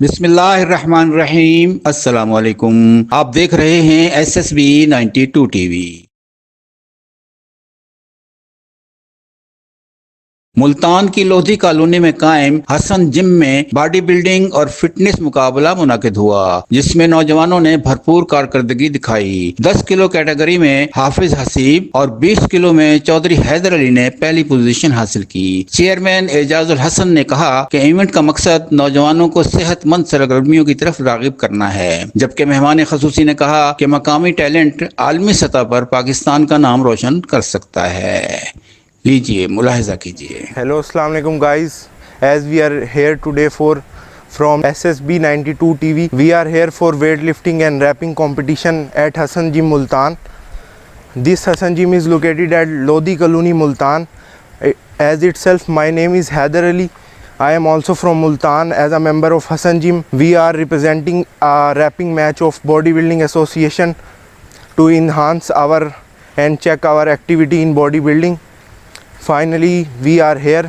बिस्मिल्लाहिर्रहमानिर्रहीम। अस्सलाम वालेकुम। आप देख रहे हैं SSB 92 टीवी। मुल्तान की लोधी कॉलोनी में कायम हसन जिम में बॉडी बिल्डिंग और फिटनेस मुकाबला मुनाकिद हुआ, जिसमें नौजवानों ने भरपूर कारकर्दगी दिखाई। 10 किलो कैटेगरी में हाफिज हसीब और 20 किलो में चौधरी हैदर अली ने पहली पोजीशन हासिल की। चेयरमैन एजाजुल हसन ने कहा कि इवेंट का मकसद नौजवानों को सेहतमंद सरगर्मियों की तरफ रागिब करना है, जबकि मेहमान खसूसी ने कहा कि मकामी टैलेंट आलमी सतह पर पाकिस्तान का नाम रोशन कर सकता है। लीजिए मुलाहिजा कीजिए। Hello, Assalamu alaikum guys. As we are here today from SSB 92 TV, we are here for weightlifting and rapping competition at Hassan Gym Multan. This Hassan Gym is located at Lodi Colony Multan. As itself, my name is Haider Ali. I am also from Multan as a member of Hassan Gym. We are representing a rapping match of Bodybuilding Association to enhance our and check our activity in bodybuilding. Finally, we are here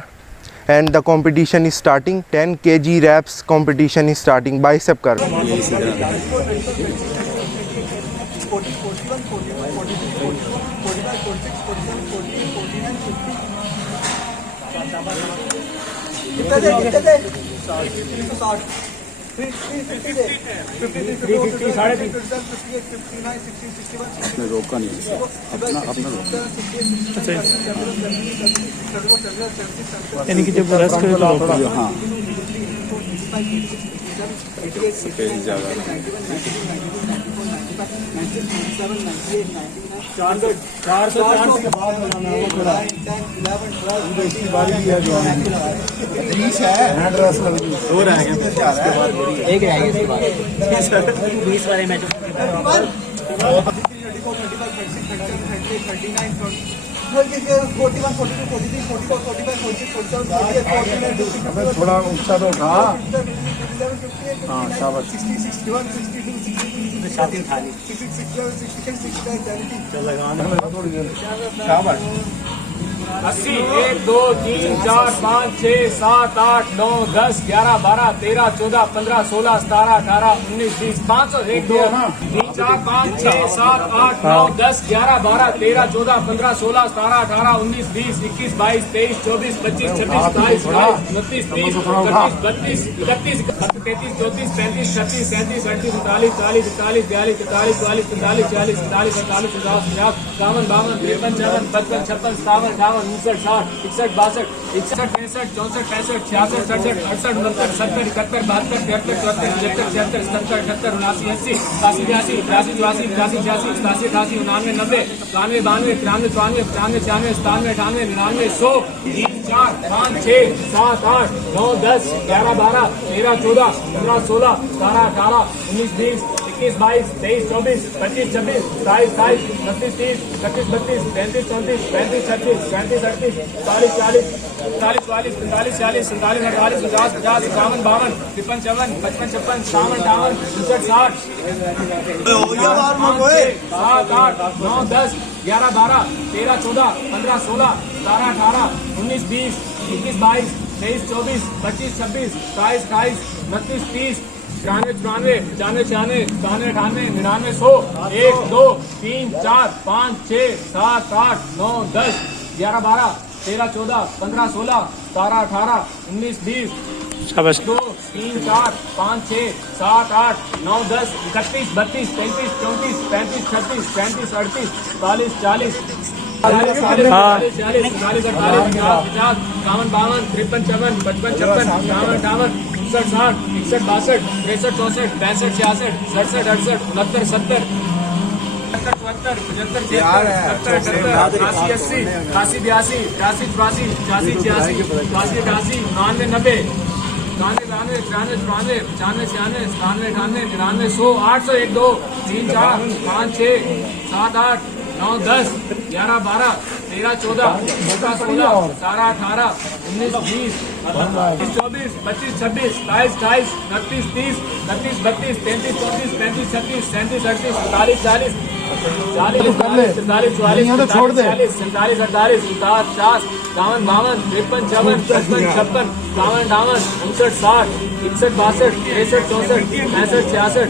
and the competition is starting. 10 kg reps competition is starting. Bicep curl. रोका नहीं अपना अपना रोका। यानी कि जब रस करे तो हाँ एक रह गया इसके बाद 20 वाले मैच थोड़ा ऊंचा तो उठा। हाँ शाबाश। शाबाश। 80 1 2 3 4 5 6 7 8 9 10 11 12 13 14 15 16 17 18 19 20 500 1 2 3 4 5 6 7 8 9 10 11 12 13 14 15 16 17 18 19 20 21 22 23 24 25 26 27 29 30 31 32 33 34 34 35 36 37 38 39 40 41 42 43 44 45 46 47 48 49 50 51 52 53 54 55 56 57 58 59 60 61 62 61 63 64 65 66 67 68 69 70 71 72 73 74 75 76 77 78 79 80 81 82 83 84 85 86 87 88 89 90 92 93 94 95 96 97 98 100 4 5 6 7 8 9 10 11 12 13 14 15 16 17 18 19 20 21 22 23 24 25 26 27 28 29 30 31 32 33 34 35 36 37 38 40 41 42 43 44 45 50 50 51 52 53 55 56 57 58 7 8 9 10 11 12 13 14 15 16 17 18 19 20 21 22 23 24 25 26 27 28 29 30 94 94 95 96 97 98 99 100 1 2 3 4 5 6 7 8 9 10 11 12 13 14 15 16 17 18 19 20 शाबाश 2 3 4 5 6 7 8 9 10 31 32 33 34 35 36 37 38 40 40 नौ 10 11 12 13 14 15 16 17 18 19 20 24 25 26 27 28 29 30 31 32 33 34 35 36 37 38 39 40 40 45 46 44 47 47 48 50 51 52 53 54 55 56 57 58 59 60 61 61 62 63 64 65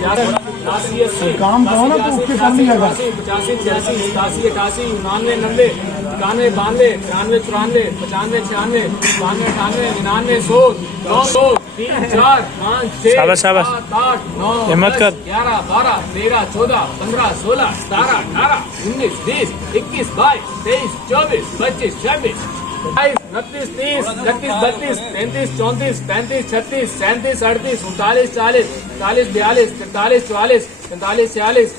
66 87 काम करो ना तो उसके काम नहीं लगा 85 86 87 88 99 90 91 92 93 94 95 96 97 98 99 100 200 3 4 5 6 शाबाश, शाबाश। 7 8 9 हिम्मत कर। 11 12 13 14 15 16 17 18 19 20 21 22 23 24 25 26 29 30 31 32 33 34 35 36 37 38 39 40 40 42 43 44 45 46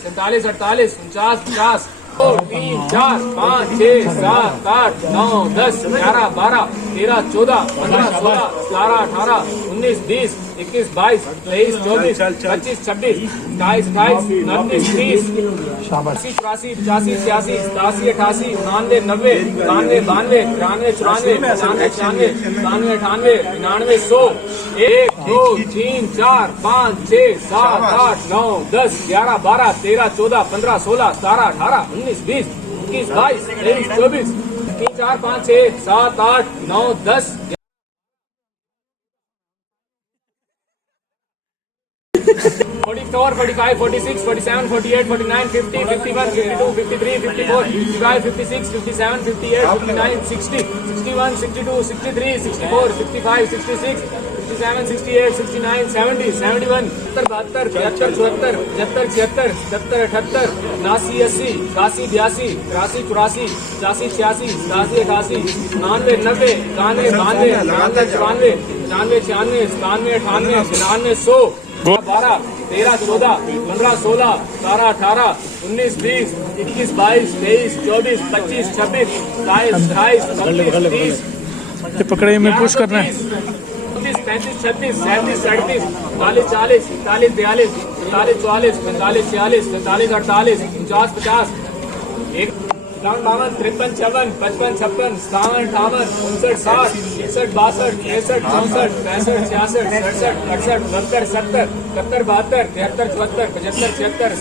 47 48 49 50 2 3 4 5 6 7 8 9 10 11 12 13 14 15 16 17 18 19 20 21 22 23 24 25 26 27 28 29 30 शाबाश 84 85 86 87 88 89 90 91 92 93 94 95 96 97 98 100 1 2 3 4 5 6 7 8 9 10 11 12 13 14 15 16 17 18 19 20 21 22 23 24 3 4 5 6 7 8 9 10 44, 45, 46, 47, 48, 49, 50, 51, 52, 53, 54, 55, 56, 57, 58, 59, 60, 61, 62, 63, 64, 65, 66, 67, 68, 69, 70, 71, 72, 73, 74, 75, 76, 77, 78, 79, 80, 81, 82, 83, 84, 85, 86, 87, 88, 89, 90, 91, 92, 93, 94, 95, 96, 97, 98, 99, 100 12 13 14 15 16 17 18 19 20 21 22 23 24 25 26 27 28 29 30 ये पकड़े में पुश करना है 35 36 37 38 40 40 41 42 43 44 45 46 47 48 49 50 1 52 53 54 55 56 57 58 59 60 61 62 63 64 65 66 67 68 69 70 71 72 73 74 75 76 70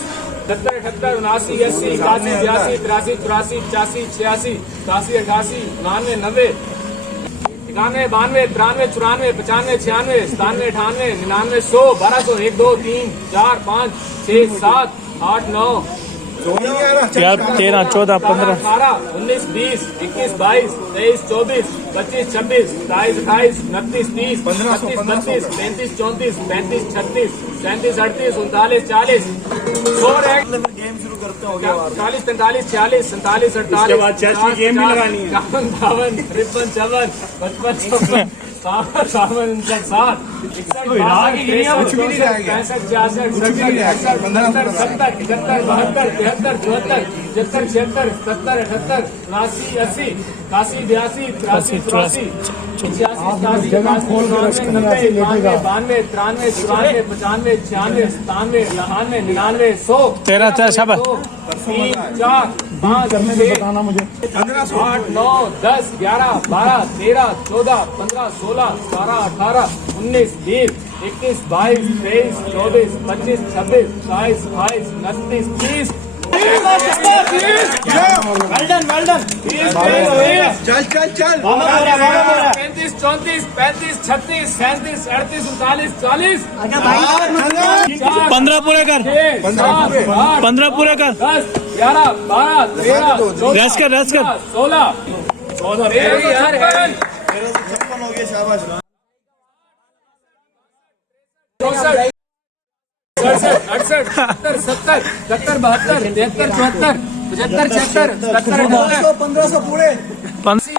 78 79 80 81 82 83 84 85 86 87 88 89 90 91 92 93 94 95 96 97 98 99 100 1200 1 2 3 4 5 6 7 8 9 यार 13 14 15 18 19 20 21 22 23 24 25 26 27 28 29 30 32 32 33 34 35 36 37 38 39 40 गेम शुरू करते हो 40 45 46 47 48 बाद चेस की गेम भी लगानी है 52 53 54 55 57 60 13 4 शाबाश 3 4 5 बताना मुझे 8 9 10 11 12 13 14 15 16 17 18 19 20 21 22 23 24 25 26 27 28 29 30 चल चल चल 35 34 35 36 37 38 39 40 15 पूरे कर 15 पूरे कर 10 11 12 13 रेस्ट कर रेस्ट कर 16 सड़सठ अड़सठ 70 71 72 73 74 75 76 1500 पूरे 80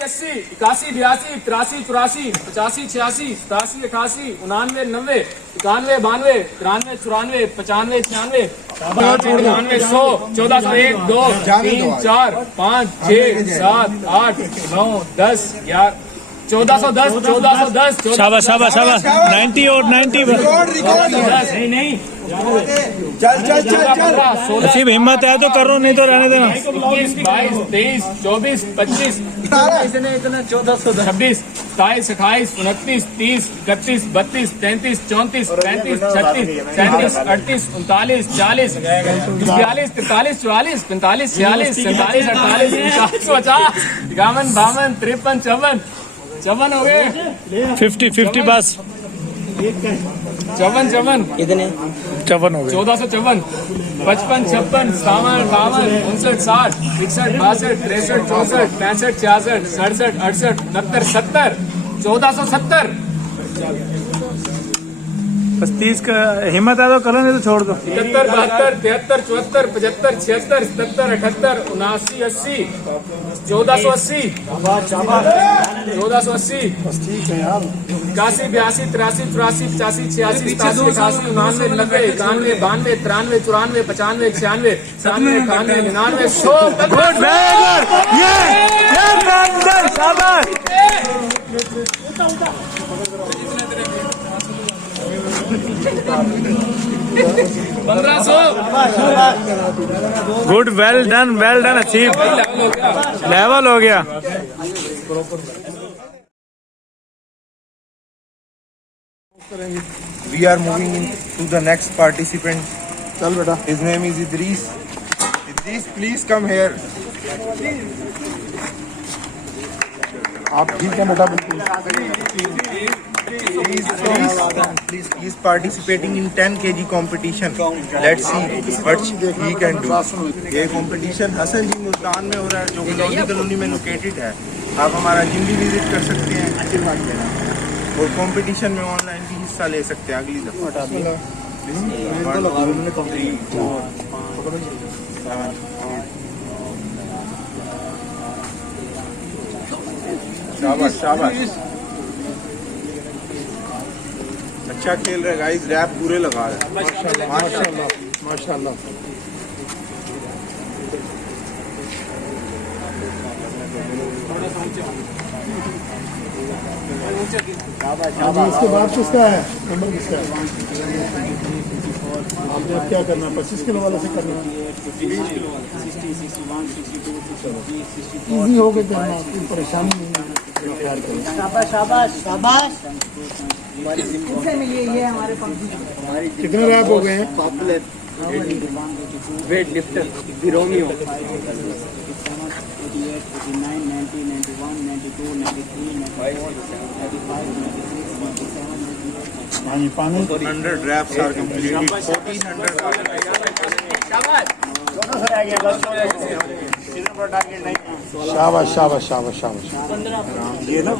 81 81 82 83 84 85 87 88 89 90 91 92 93 94 95 96 100 1401 2 3 4 5 6 7 8 9 10 11 1410 शाबाश शाबाश शाबाश 90 और 90 रिकॉर्ड नहीं चल चल चल चल नसीब हिम्मत है तो करो नहीं तो रहने देना 21 22 23 24 25 छब्बीस 27 28 29 30 31 32 33 34 35 36 37 38 39 40 42 43 44 45 46 47 48 49 50 51 52 53 54 54 हो गए 50 50 बस चौवन चौवन कितने 54 हो गए 1454 55 56 57 58 59 60 61 62 63 64 65 66 67 68 69 70 1470 बस 30 का हिम्मत है तो करो नहीं तो छोड़ दो 71 72 73 74 75 76 77 78 79 80 1480 1480 ठीक है यार 81 82 83 84 85 86 87 88 89 90 91 92 93 94 95 96 97 98 99 100 गुड वेरी गुड ये शाबाश 1500 good well done achieve level हो गया We are moving to the next participant. चल बेटा His name is Idris. Idris, please come here. आप ठीक है बेटा बिल्कुल He is participating in 10 kg competition. Let's see what he can do. ये competition हसन जी मुल्तान में हो रहा है जो कि लोधी कॉलोनी में लोकेटेड है. आप हमारा जिम भी विजिट कर सकते हैं. आशीर्वाद देना. और कंपटीशन में ऑनलाइन भी हिस्सा ले सकते हैं अगली दफा. शाबाश शाबाश अच्छा खेल रहे गाइस रैप पूरे लगा रहे माशाल्लाह माशाल्लाह जी इसके बाद किसका है नंबर किसका है आपने अब क्या करना है 25 किलो वाले से करना है इजी हो गए करना कोई परेशानी नहीं है शाबाश शाबाश शाबाश किससे मिली ये हमारे पंक्ति कितने रैप हो गए हैं पॉपुलर वेट लिफ्टर रोमियो 88 हाँ ये पानी 100 reps are completed 1400 are शाबाश शाबाश शाबाश शाबाश ये ना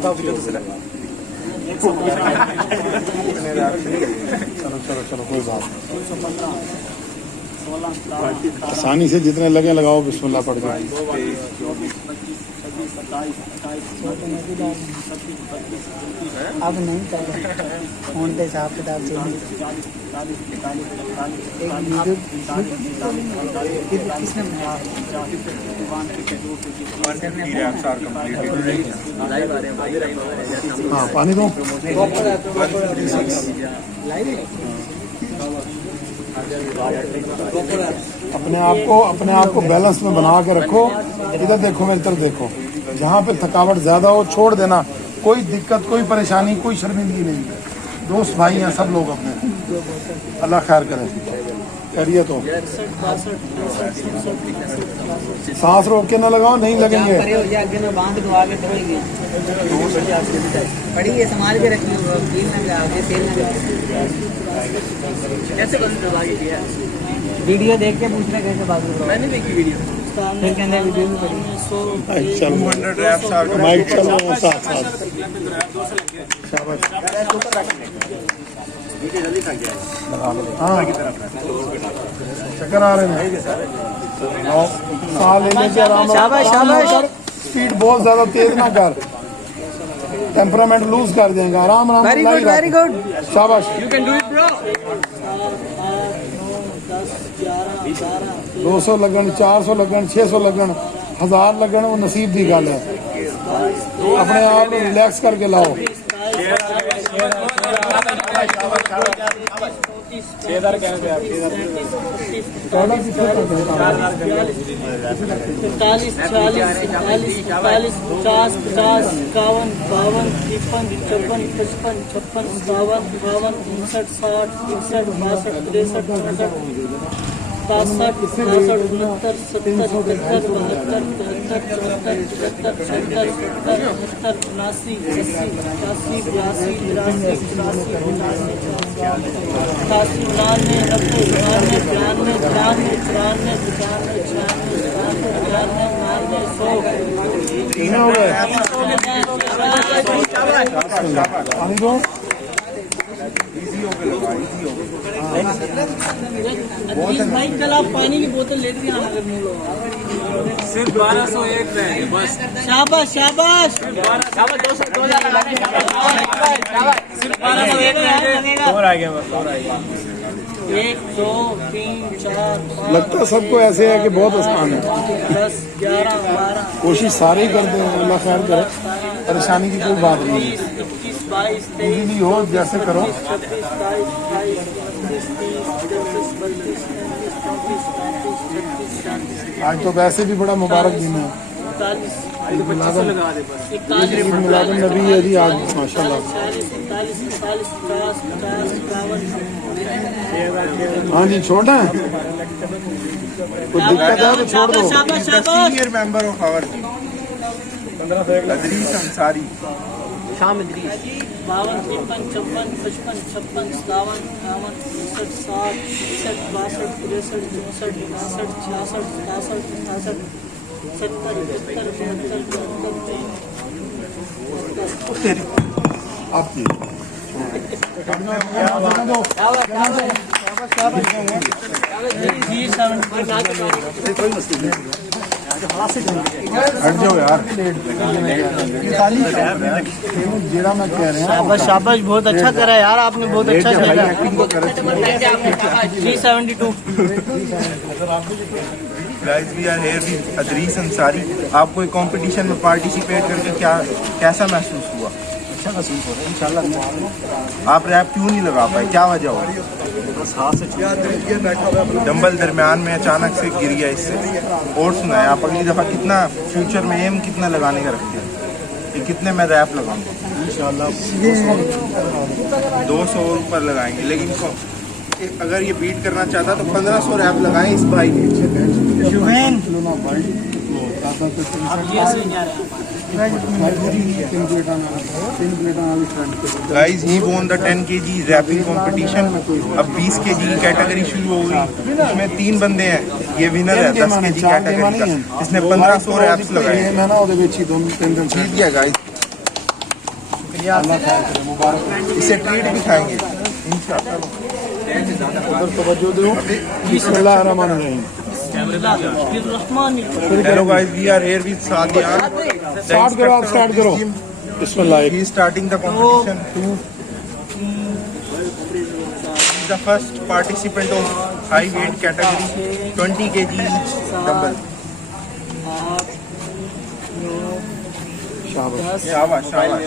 चलो चलो चलो कोई बात नहीं आसानी से जितने लगे लगाओ बिस्मिल्लाह पड़ जाए अब नहीं कर फोन पे हिसाब किताब से किसने 150 reps are completed हाँ पानी दो अपने आप को बैलेंस में बना के रखो. इधर देखो मेरी तरफ देखो. जहाँ पे थकावट ज्यादा हो छोड़ देना. कोई दिक्कत कोई परेशानी कोई शर्मिंदगी नहीं है. दोस्त भाई हैं सब लोग अपने. अल्लाह खैर करे. करिए तो सांस रोक के ना लगाओ नहीं लगेंगे. आगे में बांध दो आगे बढ़ेंगे पड़ी ये संभाल के रखी तीन लगा आगे तेल लगा कैसे किया वीडियो देख के पूछ रहे कैसे बाजू मैंने देखी वीडियो फिर कहते हैं वीडियो में पड़ी चल 200 reps are माइक completed चल रहा है साथ साथ. शाबाश. हाँ चक्कर आ रहे हैं. साह लेने से आराम. शाबाश, शाबाश. स्पीड बहुत ज्यादा तेज ना कर. टेम्परामेंट लूज कर देंगे. आराम आराम. वेरी गुड वेरी गुड शाबाश. You can do it, bro. 200 लगन 400 लगन 600 लगन 1000 लगन वो नसीब की गल है. अपने आप रिलैक्स करके लाओ. 6000 कहने थे आप 14 कितने करते हैं काम? 45 46 47 50 50 51 52 53 54 55 56 57 58 59 60 61 62 63 64 65 62, 63, 69, 70, 71, 72, 73, 74, 75, 76, 77, 78, 79, 80, 81, 82, 83, 84, 85, 86, 87, 88, 89, 90, 91, 92, 93, 94, 95, 96, 97, 98, 99, 100। कितने हो गए? पानी दो। भाई कल आप पानी की बोतल लेते हैं अगर मुँह लो सिर्फ 1201 रहेंगे बस। शाबाश शाबाश शाबाश 2000 लगाने सिर्फ 1201 लगेगा। और आ गया बस, और आ गया। 1 2 3 4 5 लगता सबको ऐसे है कि बहुत आसान है। 10 11 12 कोशिश सारे ही करते हैं, अल्लाह खैर करे, परेशानी की कोई बात नहीं है। 21 22 इजीली हो जैसे करो। 26 27 28 29 30 31 32 33 आज तो वैसे भी बड़ा मुबारक दिन है। 34 ईद मिलादुन नबी है जी आज माशाल्लाह। 40 हाँ जी छोड़ना है, कोई दिक्कत है तो छोड़ दो। शाबाश शाबाश senior member of our team Adrees Ansari. 52 53 54 55 56 57 58 59 60 61 62 63 64 65 66 67 68 70 आपकी हट जाओ यार, जेड़ा मैं कह रहा हूँ। शाबाश शाबाश बहुत अच्छा करा यार आपने, बहुत अच्छा खेला। 372 guys we are here with Adrees Ansari. आपको एक कंपटीशन में पार्टिसिपेट करके कैसा महसूस हुआ? अच्छा महसूस हो रहा है इंशाल्लाह। आप रैप क्यों नहीं लगा पाए, क्या वजह हो? बस हाथ से डंबल दरमियान में अचानक से गिर गया इससे। और सुनाए आप अगली दफ़ा कितना फ्यूचर में एम कितना लगाने का रखते हैं कि कितने में रैप लगाऊंगा? इंशाल्लाह 200 और ऊपर लगाएंगे, लेकिन अगर ये बीट करना चाहता तो 1500 रैप लगाएं इस भाई के। Guys, he won the 10 kg रैपिंग कंपटीशन। अब 20 kg की कैटेगरी शुरू हो गई, इसमें 3 बंदे हैं। ये विनर है 10 kg कैटेगरी का, इसने 1500 रैप्स लगाए। जीत गया गाइस, इसे ट्रीट भी खाएंगे इंशाल्लाह। उधर तवज्जो दो। बिस्मिल्लाहिर्रहमानिर्रहीम। Hello guys, we are here with Sadiyan. Start करो, आप स्टार्ट करो। बिस्मिल्लाह। He is starting the competition too. He is the first participant of high weight category, 20 kg each dumbbell. शाबाश। शाबाश शाबाश।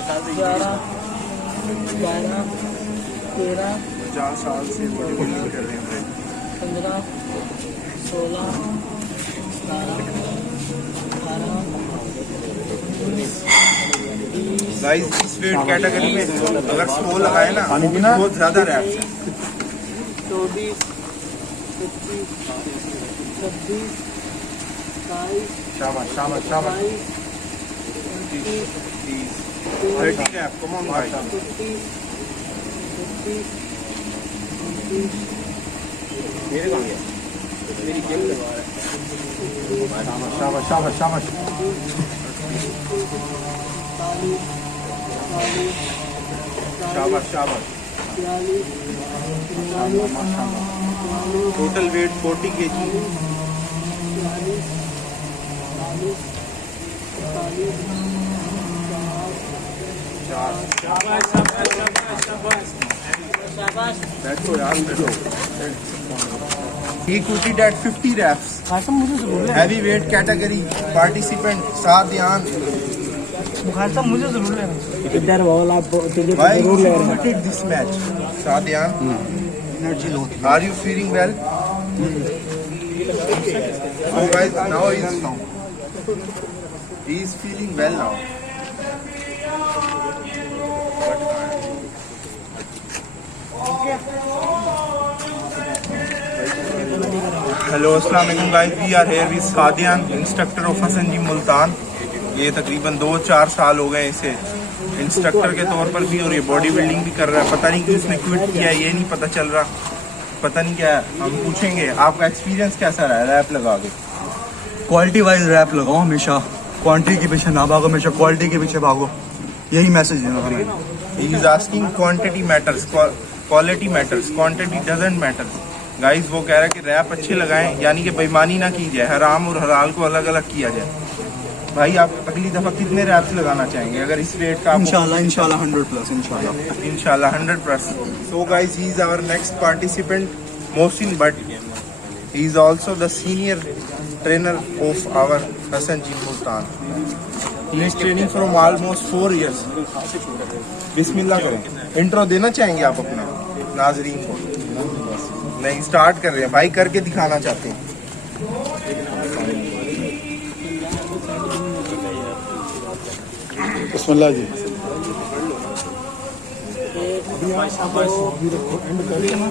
50 साल से बॉडी बिल्डिंग कर रहे हैं। 15 16 गाइस, इस वेट कैटेगरी में अगर 100 लगाए ना तो बहुत ज्यादा रैप्स है। 24 25 26 27 शाबाश शाबाश शाबाश। 30 रैप, कम ऑन भाई। शाबाश शाबाश शाबाश। शाबाश शाबाश। Total weight 40 kg। बैठो यार, बैठो। He quitted at 50 reps. Heavy weight category participant Sadiyan. मुझे जरूर लेना। Why you quitted this match, Sadiyan? Are you feeling well? Oh guys, now he is feeling well now. Hello अस्सलाम वालेकुम guys, we are here with Sadiyan, instructor of Hasan gym Multan. ये तकरीबन 2-4 साल हो गए इसे इंस्ट्रक्टर के तौर पर भी, और ये बॉडी बिल्डिंग भी कर रहा है। पता नहीं कि उसने क्विट किया है, ये नहीं पता चल रहा, पता नहीं क्या है। हम पूछेंगे आपका एक्सपीरियंस कैसा रहा है रैप लगा के? क्वालिटी वाइज रैप लगाओ, हमेशा क्वांटिटी के पीछे ना भागो, हमेशा क्वालिटी के पीछे भागो, यही मैसेज है हमें। He is asking quantity matters, quality matters, quantity doesn't matter. Guys वो कह रहा है कि रैप अच्छे लगाएं, यानी कि बेईमानी ना की जाए, हराम और हलाल को अलग अलग किया जाए। भाई आप अगली दफ़ा कितने रैप्स लगाना चाहेंगे अगर इस रेट का? इंशाल्लाह 100+, इंशाल्लाह 100%। So guys, he is our next participant Mohsin Bhatt. He is also the senior trainer of our Hasan gym Multan. He is training from almost 4 years। बिस्मिल्लाह करें। इंट्रो देना चाहेंगे आप अपना नाजरीन को? नहीं, स्टार्ट कर रहे हैं भाई, करके दिखाना चाहते हैं। बिस्मिल्लाह जी। अभी रखो, एंड करिए ना।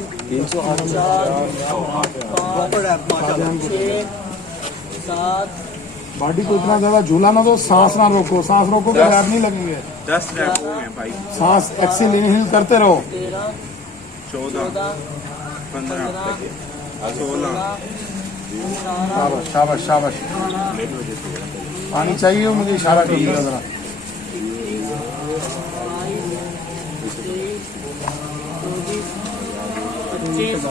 7 बॉडी को इतना ज्यादा झूला ना दो, सांस ना रोको, सांस रोको तो रैप नहीं लगेंगे। 10 रैप हो गए भाई। सांस एक्सेल इनहेल करते रहो। 14, 15, 16। शाबाश शाबाश शाबाश। पानी चाहिए हो मुझे, इशारा कीजिएगा जरा। 25,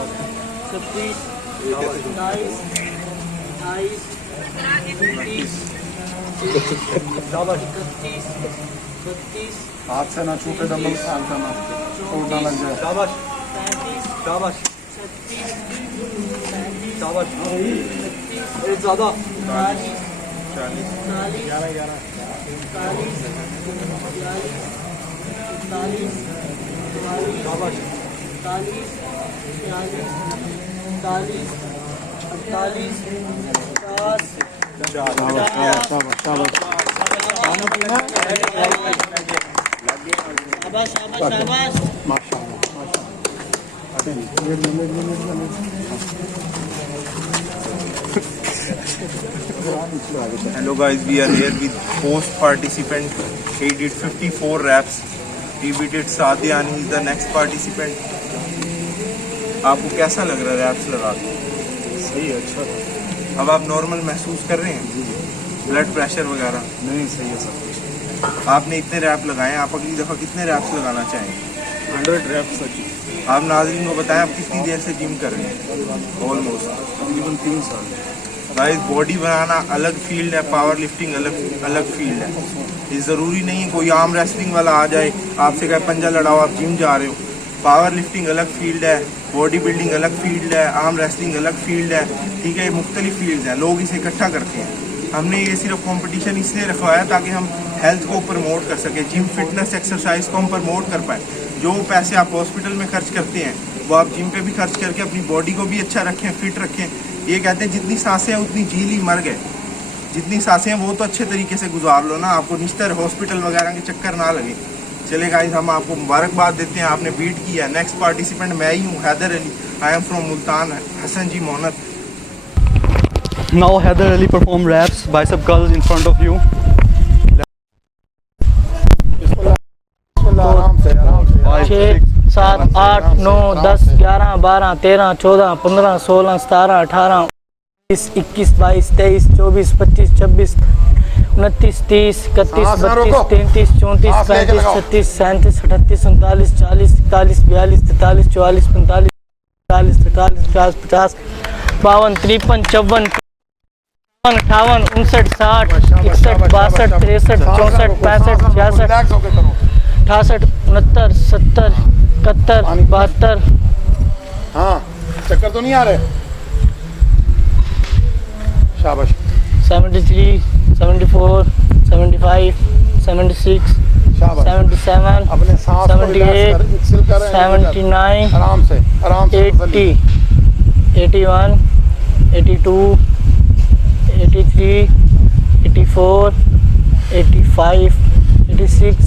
26, 27, 28, 29, 31, 32, हाथ से ना छूटे डंबल, काम करना, चोट ना लग जाए। 35, शाबाश 36, शाबाश, एक ज़्यादा 40, 40, 41, 42, 43, 44, 45, 46, 48, 50, शाबाश शाबाश शाबाश। Hello guys, we are here with host participant. He did 54 reps. He beat Sadian. He is the next participant. आपको कैसा लग रहा है रैप्स लगा के? सही है, अच्छा था। अब आप नॉर्मल महसूस कर रहे हैं? ब्लड प्रेशर वगैरह? नहीं, सही है सब कुछ। आपने इतने रैप लगाए, आप अगली दफ़ा कितने रैप्स लगाना चाहेंगे? 100 रैप्स अच्छी। आप नाज़रीन को बताएं आप कितनी देर से जिम कर रहे हैं? ऑलमोस्ट तकरीबन 3 साल। गाइस, बॉडी बनाना अलग फील्ड है, पावर लिफ्टिंग अलग फील्ड है। ये ज़रूरी नहीं है कोई आर्म रेसलिंग वाला आ जाए आपसे कहे पंजा लड़ाओ, आप जिम जा रहे हो। पावर लिफ्टिंग अलग फील्ड है, बॉडी बिल्डिंग अलग फील्ड है, आर्म रेसलिंग अलग फील्ड है। ठीक है, ये मुख्तलिफ फील्ड हैं, लोग इसे इकट्ठा करते हैं। हमने ये सिर्फ कंपटीशन इसलिए रखवाया ताकि हम हेल्थ को प्रमोट कर सकें, जिम फिटनेस एक्सरसाइज को हम प्रमोट कर पाएँ। जो पैसे आप हॉस्पिटल में खर्च करते हैं वो आप जिम पे भी खर्च करके अपनी बॉडी को भी अच्छा रखें, फिट रखें। ये कहते हैं जितनी सांसें हैं उतनी झील ही मर गए। जितनी सांसें हैं वो तो अच्छे तरीके से गुजार लो ना, आपको निश्तर हॉस्पिटल वगैरह के चक्कर ना लगे। चले गाइस, हम आपको मुबारकबाद देते हैं, आपने बीट किया। नेक्स्ट पार्टिसिपेंट मैं ही हूँ, Haider Ali. I am from Multan, Hasan ji मोहनत। Now Heather Ali perform raps, bicep curls in front of you. आराम से आराम से। 6, 7, 8, 9, 10, 11, 12, 13, 14, 15, 16, 17, 18, 19, 21, 22, 23, 24, 25, 26, 29, 30, 31, 32, 33, 34, 35, 36, 37, 38, 39, 40, 41, 42, 43, 44, 45, 46, 47, 48, 50, 52, 53, 54, 58, 59, 60, 61, 62, 63, 64, 65, 66, रिलैक्स होके करो। 68, 69, 70, 71, 72, हाँ, चक्कर तो नहीं आ रहे? शाबाश। 73, 74, 75, 76, शाबाश। 77, अपने सांस को रिलैक्स 78, कर, एक्सेल कर रहे हैं। 79, आराम से 80, 81, 82, 83, 84, 85, 86,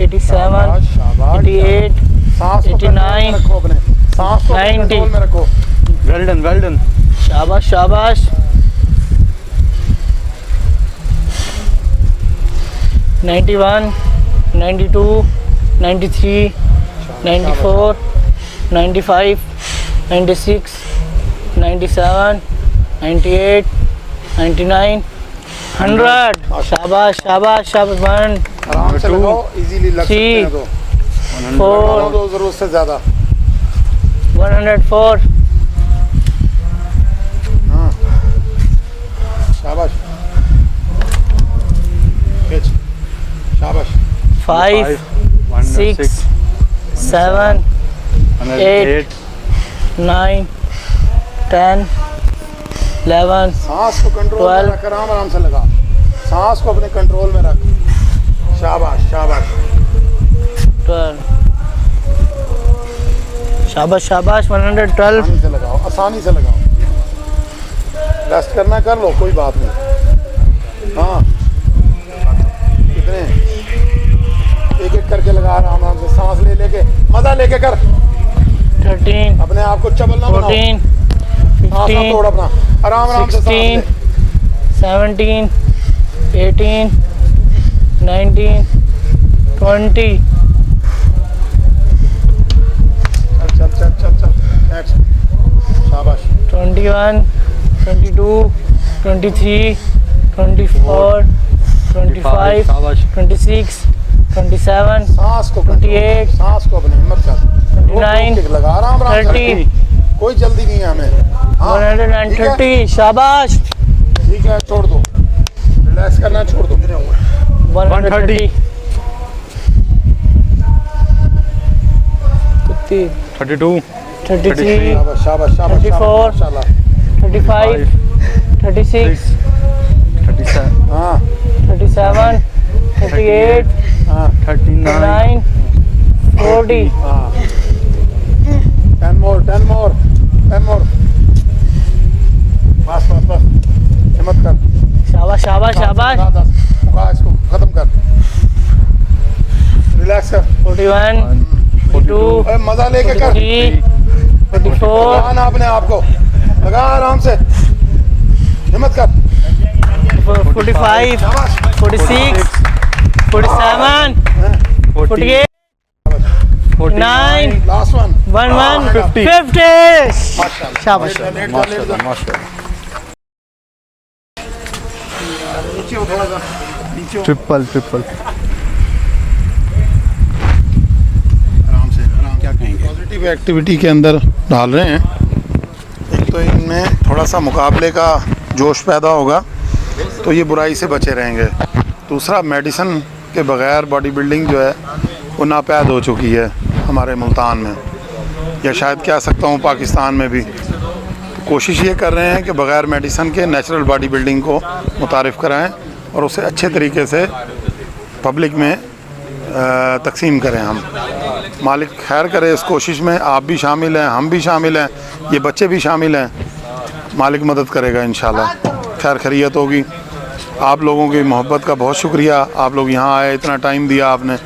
87, शाबाश, शाबाश। 88, सांस को कंट्रोल में 89, रखो, अपने सांस को 90, कंट्रोल में रखो। Well done, well done. शाबाश शाबाश 91 92 93 94 95 96 97 98 99 100 शाबाश शाबाश शाबाश 1 आराम से लगाओ, इजीली लग सकते हैं तो 4 दो जरूरत से ज्यादा। 104 हाँ शाबाश खींच, शाबाश 5 6 7 8 9 10 11 सांस को कंट्रोल में 12 रख, आराम से लगा, सांस को अपने कंट्रोल में रख। शाबाश शाबाश 12 शाबाश शाबाश 112 आसानी से लगाओ, आसानी से लगाओ, रेस्ट करना कर लो, कोई बात नहीं। हाँ कितने, एक एक करके लगा, आराम से सांस ले लेके, मजा लेके कर, 13 अपने आप को चबल ना बनाओ, 14 सांस ना तोड़ अपना, आराम से सांस ले। 16 17 18 19 20 चल चल चल चल नेक्स्ट, शाबाश 21 22 23 24 25 26 27 सांस को 28 सांस को अपनी हिम्मत कर, 29 लगा, आराम से, 30 कोई जल्दी नहीं है हमें। हाँ, ठीक है? 130 शाबाश ठीक है, छोड़ दो, रिलैक्स करना छोड़ दो। 130 32 33 शाबाश शाबाश शाबाश 34 माशाल्लाह। 35 36 हाँ 37 38 हाँ 39 40 हाँ 10 more 10 more 10 more, बस बस बस, हिम्मत कर, शाबाश शाबाश शाबाश 10 मुका, इसको खत्म कर, रिलैक्स कर, 41 42 अरे मजा लेके कर, 43 44 लगाना अपने आप को, लगा आराम से, हिम्मत कर, 45 46 47 48 49 लास्ट वन, 11 50 शाबाश नीचे हो थोड़ा सा, नीचे हो, ट्रिपल ट्रिपल आराम से, आराम, क्या कहेंगे, पॉजिटिव एक्टिविटी के अंदर डाल रहे हैं। एक तो इनमें थोड़ा सा मुकाबले का जोश पैदा होगा, तो ये बुराई से बचे रहेंगे। दूसरा, मेडिसिन के बगैर बॉडी बिल्डिंग जो है वो नापैद हो चुकी है हमारे मुल्तान में, या शायद कह सकता हूँ पाकिस्तान में भी। तो कोशिश ये कर रहे हैं कि बगैर मेडिसिन के नेचुरल बॉडी बिल्डिंग को मुतारिफ़ कराएं और उसे अच्छे तरीके से पब्लिक में तकसीम करें। हम मालिक खैर करे इस कोशिश में, आप भी शामिल हैं, हम भी शामिल हैं, ये बच्चे भी शामिल हैं, मालिक मदद करेगा इंशाल्लाह, खैर खैरियत होगी। आप लोगों की मोहब्बत का बहुत शुक्रिया, आप लोग यहाँ आए, इतना टाइम दिया आपने,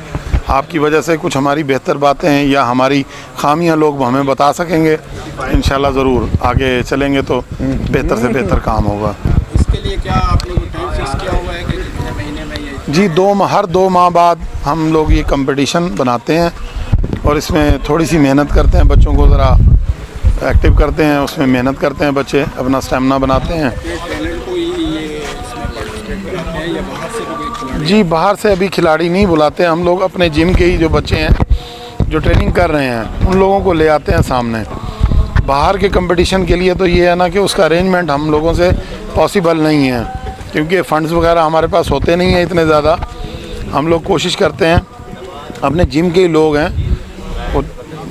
आपकी वजह से कुछ हमारी बेहतर बातें हैं या हमारी खामियां लोग हमें बता सकेंगे, इंशाल्लाह ज़रूर आगे चलेंगे तो बेहतर से बेहतर काम होगा। इसके लिए क्या आप लोगों ने टाइम फिक्स किया हुआ है कि कितने महीने में ये? जी, हर 2 माह बाद हम लोग ये कंपटीशन बनाते हैं और इसमें थोड़ी सी मेहनत करते हैं, बच्चों को ज़रा एक्टिव करते हैं, उसमें मेहनत करते हैं, बच्चे अपना स्टेमिना बनाते हैं। टैलेंट को ये इसमें पार्टिसिपेट कराते हैं या बाहर से भी कोई खिलाड़ी? जी, बाहर से अभी खिलाड़ी नहीं बुलाते, हम लोग अपने जिम के ही जो बच्चे हैं जो ट्रेनिंग कर रहे हैं उन लोगों को ले आते हैं सामने। बाहर के कंपटीशन के लिए तो ये है ना कि उसका अरेंजमेंट हम लोगों से पॉसिबल नहीं है, क्योंकि फ़ंड्स वगैरह हमारे पास होते नहीं हैं इतने ज़्यादा। हम लोग कोशिश करते हैं, अपने जिम के ही लोग हैं, वो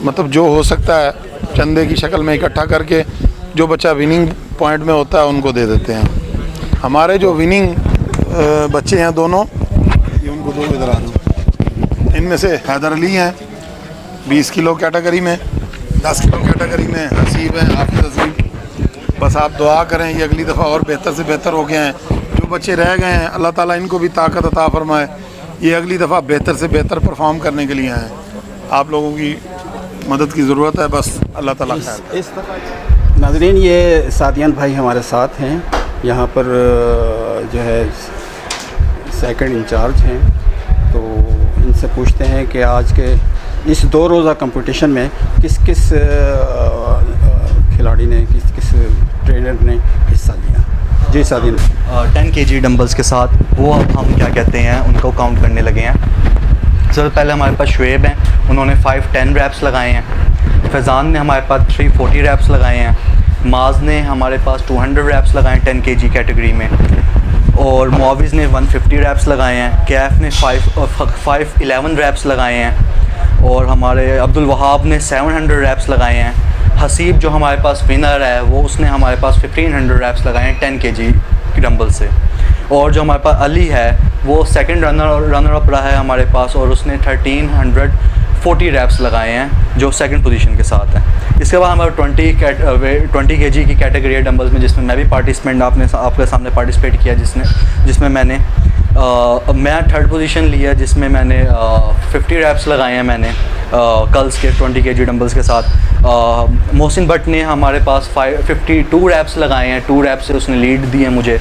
मतलब जो हो सकता है चंदे की शक्ल में इकट्ठा करके जो बच्चा विनिंग पॉइंट में होता है उनको दे देते हैं। हमारे जो विनिंग बच्चे हैं दोनों, ये उनको दो, इधर आ दो, इनमें से हैदर अली हैं 20 किलो कैटेगरी में, 10 किलो कैटेगरी में हसीब हैं, हाफिज़ हसीब। बस आप दुआ करें ये अगली दफ़ा और बेहतर से बेहतर हो गए हैं। जो बच्चे रह गए हैं अल्लाह ताला इनको भी ताकत अता फरमाए, ये अगली दफ़ा बेहतर से बेहतर परफॉर्म करने के लिए हैं। आप लोगों की मदद की ज़रूरत है, बस अल्लाह ताला खैर करे। नाजरीन, ये सादियान भाई हमारे साथ हैं यहाँ पर, जो है सेकंड इंचार्ज हैं। तो इनसे पूछते हैं कि आज के इस 2 रोज़ा कंपटीशन में किस किस खिलाड़ी ने, किस किस ट्रेनर ने हिस्सा लिया। जी सादियान, 10 kg डंबल्स के साथ वो अब हम क्या कहते हैं उनको काउंट करने लगे हैं। सबसे पहले हमारे पास शुएब हैं, उन्होंने 510 रैप्स लगाए हैं। फैज़ान ने हमारे पास 340 रैप्स लगाए हैं। माज ने हमारे पास 200 रैप्स लगाए हैं 10 kg कैटेगरी में। और मुआविज़ ने 150 रैप्स लगाए हैं। कैफ ने 511 रैप्स लगाए हैं। और हमारे अब्दुल वहाब ने 700 रैप्स लगाए हैं। हसीब जो हमारे पास विनर है वो उसने हमारे पास 1500 रैप्स लगाए हैं 10 kg डंबल से। और जो हमारे पास अली है वो सेकंड रनर अप रहा है हमारे पास, और उसने 1340 रैप्स लगाए हैं जो सेकंड पोजीशन के साथ है। इसके बाद हमारे 20 kg की कैटेगरी है डंबल्स में, जिसमें मैं भी पार्टिसिपेंट आपके सामने पार्टिसिपेट किया, जिसमें मैं थर्ड पोजीशन लिया, जिसमें मैंने 50 रैप्स लगाए हैं मैंने कर्ल्स के 20 kg डंबल्स के साथ। मोहसिन भट्ट ने हमारे पास 52 रैप्स लगाए हैं, 2 रैप्स से उसने लीड दी है मुझे।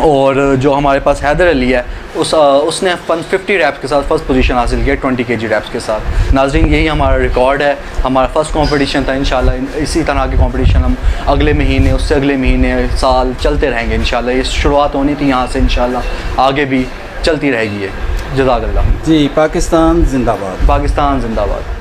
और जो हमारे पास हैदर अली है उसने 50 रैप्स के साथ फर्स्ट पोजीशन हासिल किया 20 kg रैप्स के साथ। नाज़रीन, यही हमारा रिकॉर्ड है, हमारा फर्स्ट कंपटीशन था। इंशाल्लाह इसी तरह के कंपटीशन हम अगले महीने, उससे अगले महीने, साल चलते रहेंगे इंशाल्लाह। ये शुरुआत होनी थी यहाँ से, इंशाल्लाह आगे भी चलती रहेगी ये। जज़ाकल्लाह। जी, पाकिस्तान जिंदाबाद। पाकिस्तान जिंदाबाद।